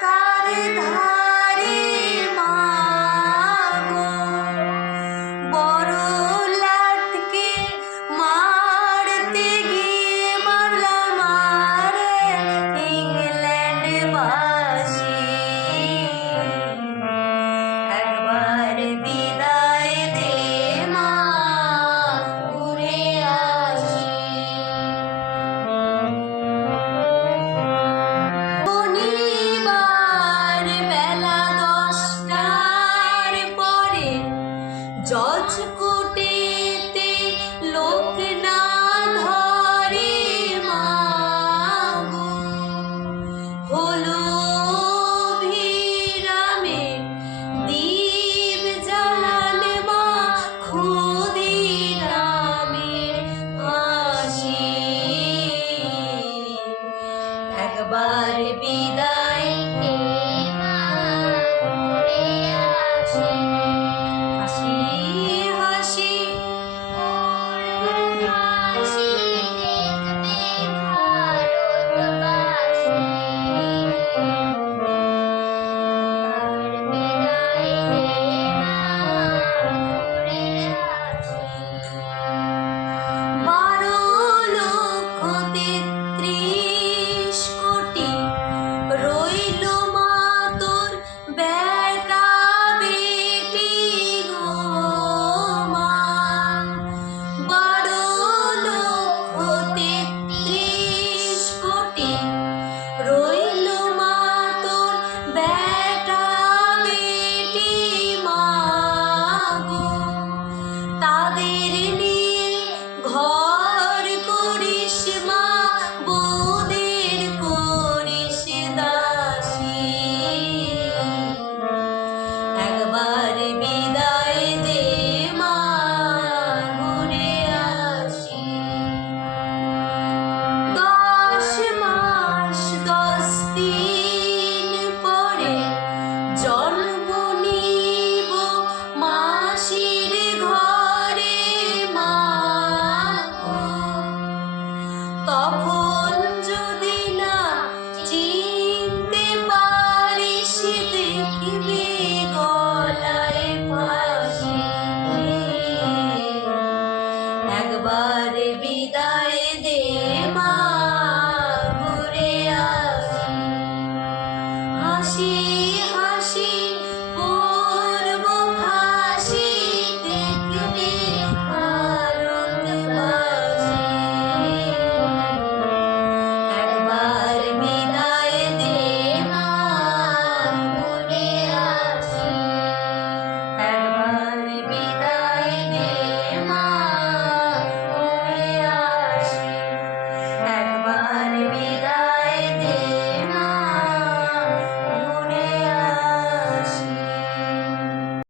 রাস্তার ধারে মাগো বড় লাটকে মারতে গিয়ে মারলাম আরে ইংল্যান্ড বাসী। একবার বিদায় দে মা, ঘুরে আসি। শনিবার বেলা 10টার পরে জজ কোর্টেতে লোক না ধরে মাগো হলো ভিরামে দীপ জ্বালালে মা ক্ষুদিরামের ফাঁসি। একবার বিদায় নে মা, ঘুরে আসি। হাসি হাসি করবো ফাঁসি, দেখবে ভারতবাসী। একবার বিদায় নে মা, ঘুরে আসি। 12,33 কোটি রইল মা তোর বেটা বেটি গো মা। 12,33 কোটি রইল মা তোর বেটা বেটি মা গো। তাদের নিয়ে ঘর করিস মা, বউদের করিস দাসী। একবার বিদায় দে মা, ঘুরে আসি। 10 মাস 10 দিন পরে জন্ম নিব মাসির ঘরে মা গো। তখন যদি না চিনতে পারিস, দেখবি গলায় ফাঁসি। একবার বিদায় দে মা, ঘুরে আসি। হাসি হাসি